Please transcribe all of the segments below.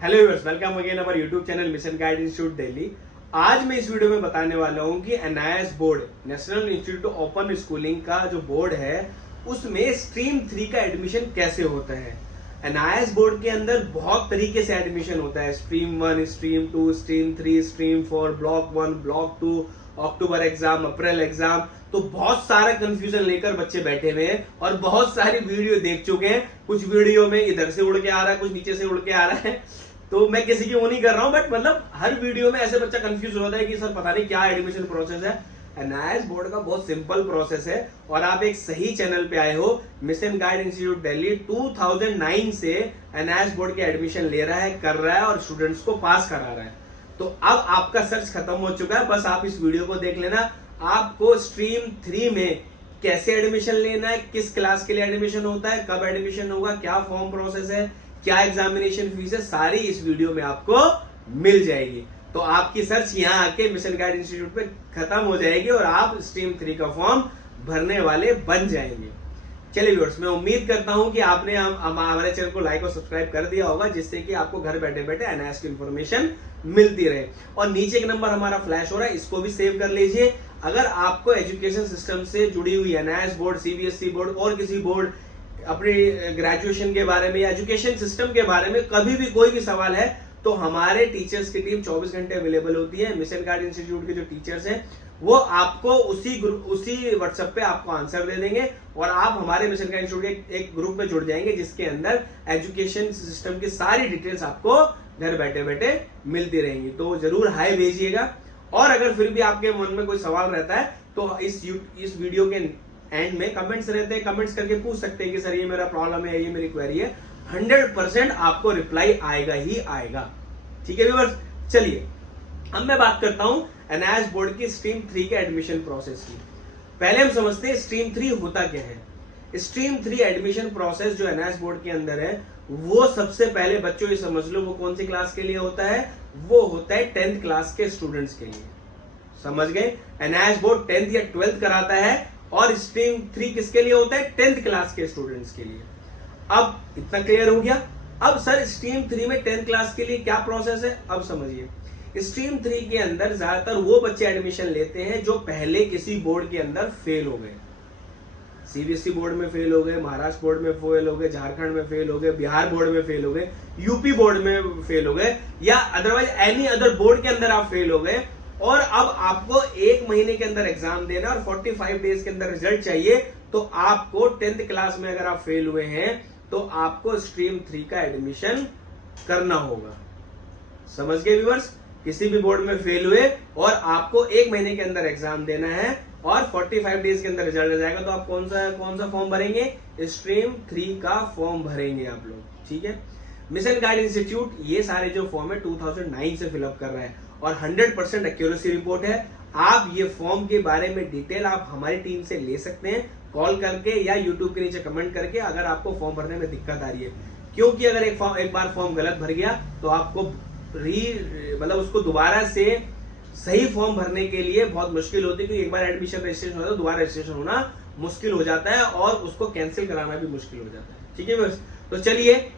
Hello viewers, welcome again our YouTube channel mission guide institute Delhi. आज मैं इस video में बताने वाला हूं कि NIS board national institute open schooling का जो बोर्ड है उसमें स्ट्रीम 3 का एडमिशन कैसे होता है। एनआईएस बोर्ड के अंदर बहुत तरीके से एडमिशन होता है, stream 1, stream 2, stream 3, stream 4, block 1, block 2, अक्टूबर एग्जाम, अप्रैल एग्जाम। तो बहुत सारा कंफ्यूजन लेकर बच्चे बैठे हुए हैं और बहुत सारी वीडियो देख चुके हैं। कुछ वीडियो में इधर से उड़ के आ रहा है, कुछ नीचे से उड़ के आ रहा है। तो मैं किसी की वो नहीं कर रहा हूं, बट मतलब हर वीडियो में ऐसे बच्चा कंफ्यूज होता है कि सर पता नहीं क्या एडमिशन प्रोसेस है। एनआईएस बोर्ड का बहुत सिंपल प्रोसेस है और आप एक सही चैनल पे आए हो। मिशन गाइड इंस्टीट्यूट दिल्ली 2009 से एनआईएस बोर्ड के एडमिशन ले रहा है, कर रहा है और स्टूडेंट्स को पास करा रहा है। तो अब आपका सर्च खत्म हो चुका है, बस आप इस वीडियो को देख लेना। आपको स्ट्रीम 3 में कैसे एडमिशन लेना है, किस क्लास के लिए एडमिशन होता है, कब एडमिशन होगा, क्या फॉर्म प्रोसेस है, क्या एग्जामिनेशन फीस है, सारी इस वीडियो में आपको मिल जाएगी। तो आपकी सर्च यहाँ आके मिशन गाइड इंस्टीट्यूट पे खत्म हो जाएगी और आप स्ट्रीम 3 का फॉर्म भरने वाले बन जाएंगे। चलिए व्यूअर्स, मैं उम्मीद करता हूं कि आपने हमारे चैनल को लाइक और सब्सक्राइब कर दिया होगा, जिससे कि आपको घर बैठे बैठे एनआईएस की इंफॉर्मेशन मिलती रहे। और नीचे एक नंबर हमारा फ्लैश हो रहा है, इसको भी सेव कर लीजिए। अगर आपको एजुकेशन सिस्टम से जुड़ी हुई एनआईएस बोर्ड, सीबीएसई बोर्ड और किसी बोर्ड, अपनी ग्रेजुएशन के बारे में या एजुकेशन सिस्टम के बारे में कभी भी कोई भी सवाल है, तो हमारे टीचर्स की टीम 24 घंटे अवेलेबल होती है। मिशन गाइड इंस्टीट्यूट के जो टीचर्स हैं वो आपको उसी व्हाट्सएप पे आपको आंसर दे देंगे और आप हमारे मिशन गाइड इंस्टीट्यूट के एक ग्रुप में जुड़ जाएंगे, जिसके अंदर एजुकेशन सिस्टम की सारी डिटेल्स आपको घर बैठे बैठे मिलती रहेंगी। तो जरूर हाई भेजिएगा। और अगर फिर भी आपके मन में कोई सवाल रहता है तो इस वीडियो के एंड में कमेंट्स रहते हैं, कमेंट्स करके पूछ सकते हैं कि सर ये मेरा प्रॉब्लम है, ये मेरी क्वेरी है। 100% आपको रिप्लाई आएगा ही आएगा। ठीक है व्यूअर्स, चलिए अब मैं बात करता हूं एनआईएस बोर्ड की स्ट्रीम 3 के एडमिशन प्रोसेस की। पहले हम समझते हैं स्ट्रीम 3 होता क्या है। स्ट्रीम 3 एडमिशन प्रोसेस जो एनआईएस बोर्ड के अंदर है, वो सबसे पहले बच्चों ये समझ लो वो कौन सी क्लास के लिए होता है, वो होता है 10th क्लास के स्टूडेंट्स के लिए। समझ गए? एनआईएस बोर्ड 10th या 12th कराता है और स्ट्रीम 3 किसके लिए होता है? 10th क्लास के स्टूडेंट्स के लिए। अब इतना क्लियर हो गया। अब सर स्ट्रीम 3 में 10th क्लास के लिए क्या प्रोसेस है, अब समझिए। स्ट्रीम 3 के अंदर ज्यादातर वो बच्चे एडमिशन लेते हैं जो पहले किसी बोर्ड के अंदर फेल हो गए। सीबीएसई बोर्ड में फेल हो गए, महाराष्ट्र बोर्ड में फेल हो गए, झारखंड में फेल हो गए, बिहार बोर्ड में फेल हो गए, यूपी बोर्ड में फेल हो गए, या अदरवाइज एनी अदर बोर्ड के अंदर आप फेल हो गए और अब आपको 1 महीने के अंदर एग्जाम देना और 45 डेज के अंदर रिजल्ट चाहिए। तो आपको 10th क्लास में अगर आप फेल हुए हैं तो आपको स्ट्रीम 3 का एडमिशन करना होगा। समझ गए व्यूअर्स? किसी भी बोर्ड में फेल हुए और आपको 1 महीने के अंदर एग्जाम देना है और 45 डेज के अंदर रिजल्ट आ जाएगा, तो आप कौन सा फॉर्म भरेंगे? स्ट्रीम 3 का फॉर्म भरेंगे आप लोग। ठीक है। मिशन गाइड इंस्टीट्यूट ये सारे जो फॉर्म है 2009 से फिलअप कर रहा है और 100% एक्यूरेसी रिपोर्ट है। आप ये फॉर्म के बारे में डिटेल आप हमारी टीम से ले सकते हैं कॉल करके या यूट्यूब के नीचे कमेंट करके, अगर आपको फॉर्म भरने में दिक्कत आ रही है। क्योंकि अगर एक बार फॉर्म गलत भर गया तो आपको मतलब उसको दोबारा से सही फॉर्म भरने के लिए बहुत मुश्किल होती है, क्योंकि एक बार एडमिशन रजिस्ट्रेशन होता है तो दोबारा रजिस्ट्रेशन होना मुश्किल हो जाता है और उसको कैंसिल कराना भी मुश्किल हो जाता है। ठीक है बस, तो चलिए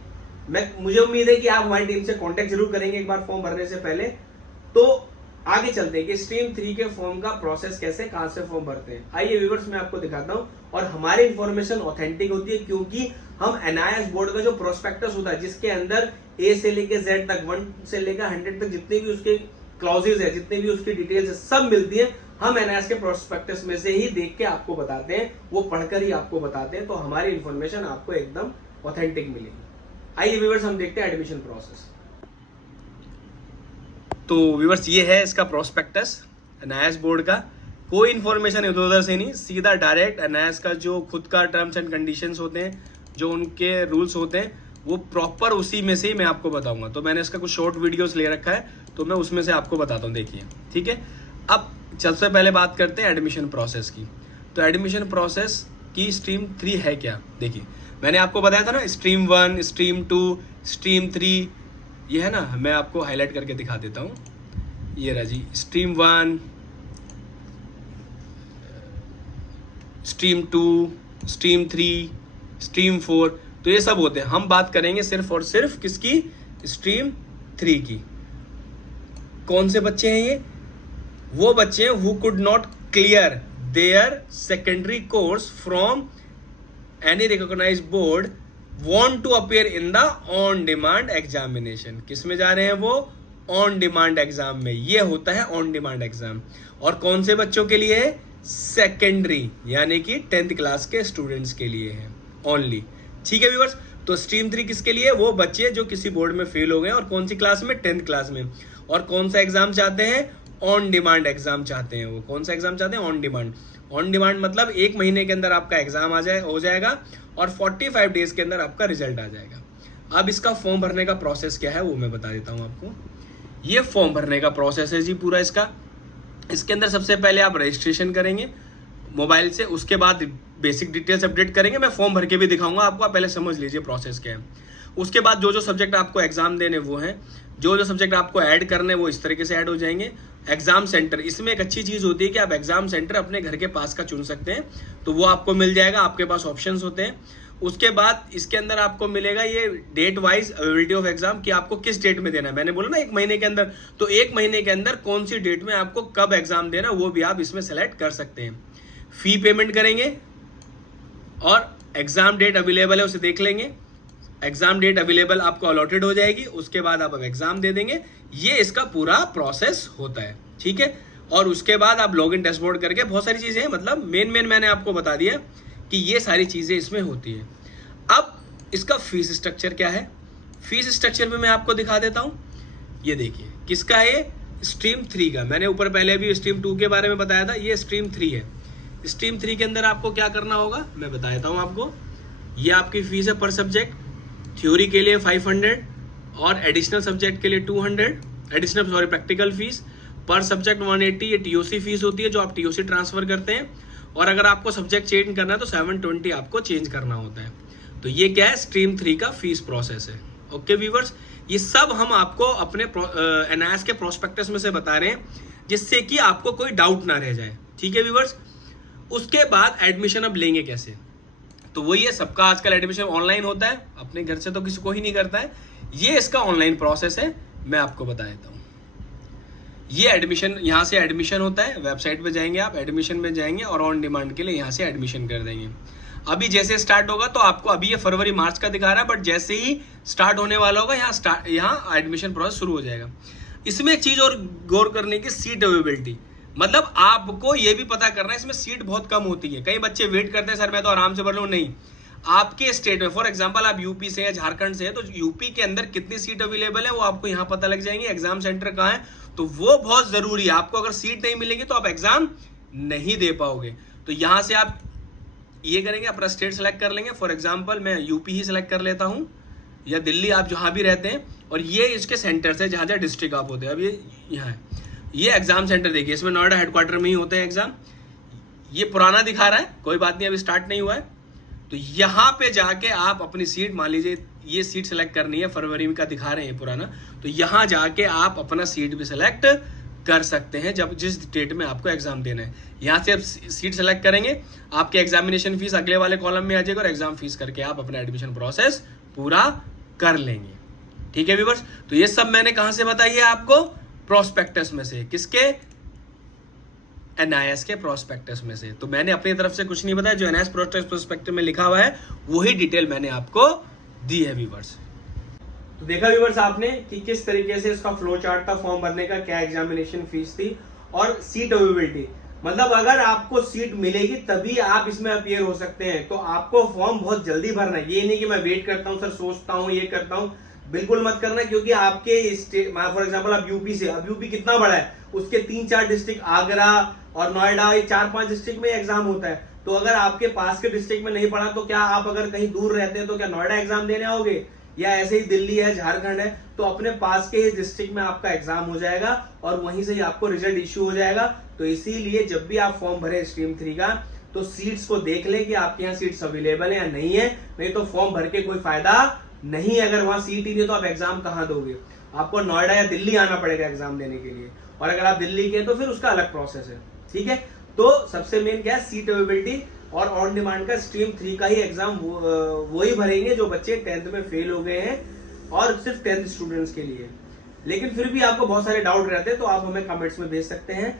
मुझे उम्मीद है कि आप हमारी टीम से कांटेक्ट जरूर करेंगे एक बार फॉर्म भरने से पहले। तो आगे चलते हैं कि स्ट्रीम 3 के फॉर्म का प्रोसेस कैसे, कहां से फॉर्म भरते हैं। आइए व्यूअर्स, मैं आपको दिखाता हूं। और हमारी इंफॉर्मेशन ऑथेंटिक होती है क्योंकि हम एनआईएस बोर्ड का जो प्रोस्पेक्टस होता है, जिसके अंदर ए से लेकर जेड तक, 1 से लेकर 100 तक जितने भी उसके क्लॉजेज है, जितने भी उसकी डिटेल्स है, सब मिलती है। हम एनआईएस के प्रोस्पेक्टस में से ही देख के आपको बताते हैं, वो पढ़कर ही आपको बताते हैं, तो हमारी इंफॉर्मेशन आपको एकदम ऑथेंटिक मिलेगी। आइए व्यूअर्स, हम देखते हैं एडमिशन प्रोसेस। तो व्यूअर्स, ये है इसका प्रोस्पेक्टस एनआईएस बोर्ड का। कोई इन्फॉर्मेशन इधर उधर से नहीं, सीधा डायरेक्ट एनआईएस का जो खुद का टर्म्स एंड कंडीशंस होते हैं, जो उनके रूल्स होते हैं, वो प्रॉपर उसी में से ही मैं आपको बताऊंगा। तो मैंने इसका कुछ शॉर्ट वीडियोस ले रखा है, तो मैं उसमें से आपको बताता हूँ। देखिए, ठीक है। अब सबसे पहले बात करते हैं एडमिशन प्रोसेस की। तो एडमिशन प्रोसेस की स्ट्रीम 3 है क्या? देखिए, मैंने आपको बताया था ना, स्ट्रीम 1, स्ट्रीम 2, स्ट्रीम 3, ये है ना। मैं आपको हाईलाइट करके दिखा देता हूँ। ये रहा जी, स्ट्रीम 1, स्ट्रीम 2, स्ट्रीम 3, स्ट्रीम 4, तो ये सब होते हैं। हम बात करेंगे सिर्फ और सिर्फ किसकी? स्ट्रीम 3 की। कौन से बच्चे हैं ये? वो बच्चे who could not clear their secondary course from any recognised board want to appear in the on demand examination. किस में जा रहे हैं वो? ऑन डिमांड एग्जाम में। ये होता है ऑन डिमांड एग्जाम। और कौन से बच्चों के लिए है? सेकेंडरी, यानी कि 10th क्लास के स्टूडेंट्स के लिए है ओनली। ठीक है व्यूअर्स, तो स्ट्रीम 3 किसके लिए? वो बच्चे जो किसी बोर्ड में फेल हो गए और कौन सी क्लास में? 10th क्लास में। और कौन सा एग्जाम चाहते हैं? ऑन डिमांड एग्जाम चाहते हैं। वो कौन सा एग्जाम चाहते हैं? On demand. ऑन डिमांड मतलब 1 महीने के अंदर आपका एग्जाम हो जाएगा और 45 डेज के अंदर आपका रिजल्ट आ जाएगा। अब इसका फॉर्म भरने का प्रोसेस क्या है वो मैं बता देता हूं आपको। ये फॉर्म भरने का प्रोसेस है जी पूरा इसका। इसके अंदर सबसे पहले आप रजिस्ट्रेशन करेंगे मोबाइल से, उसके बाद बेसिक डिटेल्स अपडेट करेंगे। मैं फॉर्म भर के भी दिखाऊंगा आपको, आप पहले समझ लीजिए प्रोसेस क्या है। उसके बाद जो जो सब्जेक्ट आपको एग्जाम देने वो हैं, जो जो सब्जेक्ट आपको ऐड करने वो इस तरीके से ऐड हो जाएंगे। एग्जाम सेंटर, इसमें एक अच्छी चीज होती है कि आप एग्जाम सेंटर अपने घर के पास का चुन सकते हैं, तो वो आपको मिल जाएगा, आपके पास ऑप्शंस होते हैं। उसके बाद इसके अंदर आपको मिलेगा ये date wise availability of exam कि आपको किस डेट में देना है। मैंने बोला ना 1 महीने के अंदर, तो 1 महीने के अंदर कौन सी डेट में आपको कब एग्जाम देना वो भी आप इसमें सेलेक्ट कर सकते हैं। फी पेमेंट करेंगे और एग्जाम डेट अवेलेबल है उसे देख लेंगे। एग्जाम डेट अवेलेबल आपको अलॉटेड हो जाएगी, उसके बाद आप एग्जाम दे देंगे। ये इसका पूरा प्रोसेस होता है, ठीक है। और उसके बाद आप लॉगिन डैशबोर्ड करके, बहुत सारी चीजें हैं, मतलब मेन मैंने आपको बता दिया कि ये सारी चीजें इसमें होती है। अब इसका फीस स्ट्रक्चर क्या है? फीस स्ट्रक्चर में मैं आपको दिखा देता हूं। ये देखिए किसका है? स्ट्रीम 3 का। मैंने ऊपर पहले भी स्ट्रीम 2 के बारे में बताया था, ये स्ट्रीम 3 है। स्ट्रीम 3 के अंदर आपको क्या करना होगा मैं बता देता हूं आपको। ये आपकी फीस है पर सब्जेक्ट। थ्योरी के लिए 500 और एडिशनल सब्जेक्ट के लिए 200, प्रैक्टिकल फीस पर सब्जेक्ट 180। ये टीओसी फीस होती है जो आप टीओसी ट्रांसफर करते हैं। और अगर आपको सब्जेक्ट चेंज करना है तो 720 आपको चेंज करना होता है। तो ये क्या है? स्ट्रीम 3 का फीस प्रोसेस है। ओके व्यूअर्स, ये सब हम आपको अपने एनआईएस के प्रोस्पेक्टस में से बता रहे हैं जिससे कि आपको कोई डाउट ना रह जाए, ठीक है व्यूअर्स। उसके बाद एडमिशन अब लेंगे कैसे? तो वही है, सबका आजकल एडमिशन ऑनलाइन होता है, अपने घर से तो किसी को ही नहीं करता है। ये इसका ऑनलाइन प्रोसेस है, मैं आपको बता देता हूँ। ये एडमिशन, यहाँ से एडमिशन होता है, वेबसाइट पे जाएंगे आप, एडमिशन में जाएंगे और ऑन डिमांड के लिए यहाँ से एडमिशन कर देंगे। अभी जैसे स्टार्ट होगा तो आपको, अभी ये फरवरी मार्च का दिखा रहा है, बट जैसे ही स्टार्ट होने वाला होगा यहाँ एडमिशन प्रोसेस शुरू हो जाएगा। इसमें एक चीज और गौर करने की, सीट अवेलेबिलिटी, मतलब आपको ये भी पता करना है, इसमें सीट बहुत कम होती है। कई बच्चे वेट करते हैं सर मैं तो आराम से भर लूं, नहीं। आपके स्टेट में, फॉर एग्जांपल आप यूपी से या झारखंड से है, तो यूपी के अंदर कितनी सीट अवेलेबल है वो आपको यहाँ पता लग जाएंगे। एग्जाम सेंटर कहाँ है तो वो बहुत जरूरी है। आपको अगर सीट नहीं मिलेगी तो आप एग्जाम नहीं दे पाओगे। तो यहाँ से आप ये करेंगे, अपना स्टेट सेलेक्ट कर लेंगे। फॉर एग्जाम्पल मैं यूपी ही सिलेक्ट कर लेता हूँ, या दिल्ली, आप जहाँ भी रहते हैं। और ये इसके सेंटर्स है जहाँ जहाँ डिस्ट्रिक्ट आप होते हैं। अब ये यहाँ है, ये एग्जाम सेंटर देखिए, इसमें नोएडा हेडक्वार्टर में ही होते हैं एग्जाम। ये पुराना दिखा रहा है, कोई बात नहीं, अभी स्टार्ट नहीं हुआ है। तो यहाँ पे जाके आप अपनी सीट, मान लीजिए ये सीट सेलेक्ट करनी है, फरवरी में का दिखा रहे हैं पुराना, तो यहाँ जाके आप अपना सीट भी सेलेक्ट कर सकते हैं जब जिस डेट में आपको एग्जाम देना है। यहाँ से आप सीट सेलेक्ट करेंगे, आपके एग्जामिनेशन फीस अगले वाले कॉलम में आ जाएगा और एग्जाम फीस करके आप अपना एडमिशन प्रोसेस पूरा कर लेंगे, ठीक है व्यूअर्स। तो ये सब मैंने कहां से बताई है आपको? प्रोस्पेक्टस में से। किसके? एनआईएस के प्रोस्पेक्टस में से। तो मैंने अपनी तरफ से कुछ नहीं बताया, जो एनआईएस प्रोस्पेक्टस में लिखा हुआ है वही डिटेल मैंने आपको दी है व्यूअर्स। तो देखा व्यूअर्स आपने कि किस तरीके से इसका फ्लो चार्ट था फॉर्म भरने का, क्या एग्जामिनेशन फीस थी और सीट अवेलेबिलिटी। मतलब अगर आपको सीट मिलेगी तभी आप इसमें अपीयर हो सकते हैं। तो आपको फॉर्म बहुत जल्दी भरना है, ये नहीं कि मैं वेट करता हूं सर, सोचता हूं, ये करता हूं, बिल्कुल मत करना। क्योंकि आपके स्टेट, फॉर एग्जांपल आप यूपी से, अब यूपी कितना बड़ा है, उसके 3-4 डिस्ट्रिक्ट, आगरा और नोएडा, 4-5 डिस्ट्रिक्ट में एग्जाम होता है। तो अगर आपके पास के डिस्ट्रिक्ट में नहीं पड़ा तो क्या आप अगर कहीं दूर रहते हैं तो क्या नोएडा एग्जाम देने आओगे, या ऐसे ही दिल्ली है, झारखंड है, तो अपने पास के ही डिस्ट्रिक्ट में आपका एग्जाम हो जाएगा और वहीं से ही आपको रिजल्ट इश्यू हो जाएगा। तो इसीलिए जब भी आप फॉर्म भरे स्ट्रीम 3 का, तो सीट्स को देख लें कि आपके यहाँ सीट्स अवेलेबल है या नहीं है। नहीं तो फॉर्म भर के कोई फायदा नहीं है। अगर वहां सीट ही नहीं तो आप एग्जाम कहां दोगे? आपको नोएडा या दिल्ली आना पड़ेगा एग्जाम देने के लिए। और अगर आप दिल्ली के तो फिर उसका अलग प्रोसेस है, ठीक है। तो सबसे मेन क्या है? Seat availability. और ऑन डिमांड का स्ट्रीम 3 का ही एग्जाम वही भरेंगे जो बच्चे 10th में फेल हो गए हैं, और सिर्फ 10th स्टूडेंट्स के लिए। लेकिन फिर भी आपको बहुत सारे डाउट रहते हैं तो आप हमें कमेंट्स में भेज सकते हैं।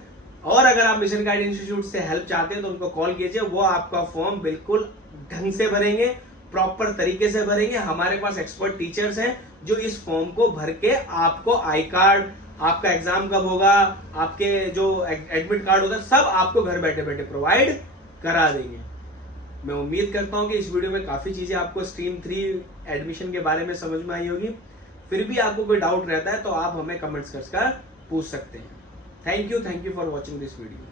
और अगर आप मिशन गाइड इंस्टीट्यूट से हेल्प चाहते हैं तो उनको कॉल कीजिए, वो आपका फॉर्म बिल्कुल ढंग से भरेंगे, प्रॉपर तरीके से भरेंगे। हमारे पास एक्सपर्ट टीचर्स हैं जो इस फॉर्म को भर के आपको आई कार्ड, आपका एग्जाम कब होगा, आपके जो एडमिट कार्ड होता है, सब आपको घर बैठे बैठे प्रोवाइड करा देंगे। मैं उम्मीद करता हूं कि इस वीडियो में काफी चीजें आपको स्ट्रीम 3 एडमिशन के बारे में समझ में आई होगी। फिर भी आपको कोई डाउट रहता है तो आप हमें कमेंट्स कर पूछ सकते हैं। Thank you for watching this video.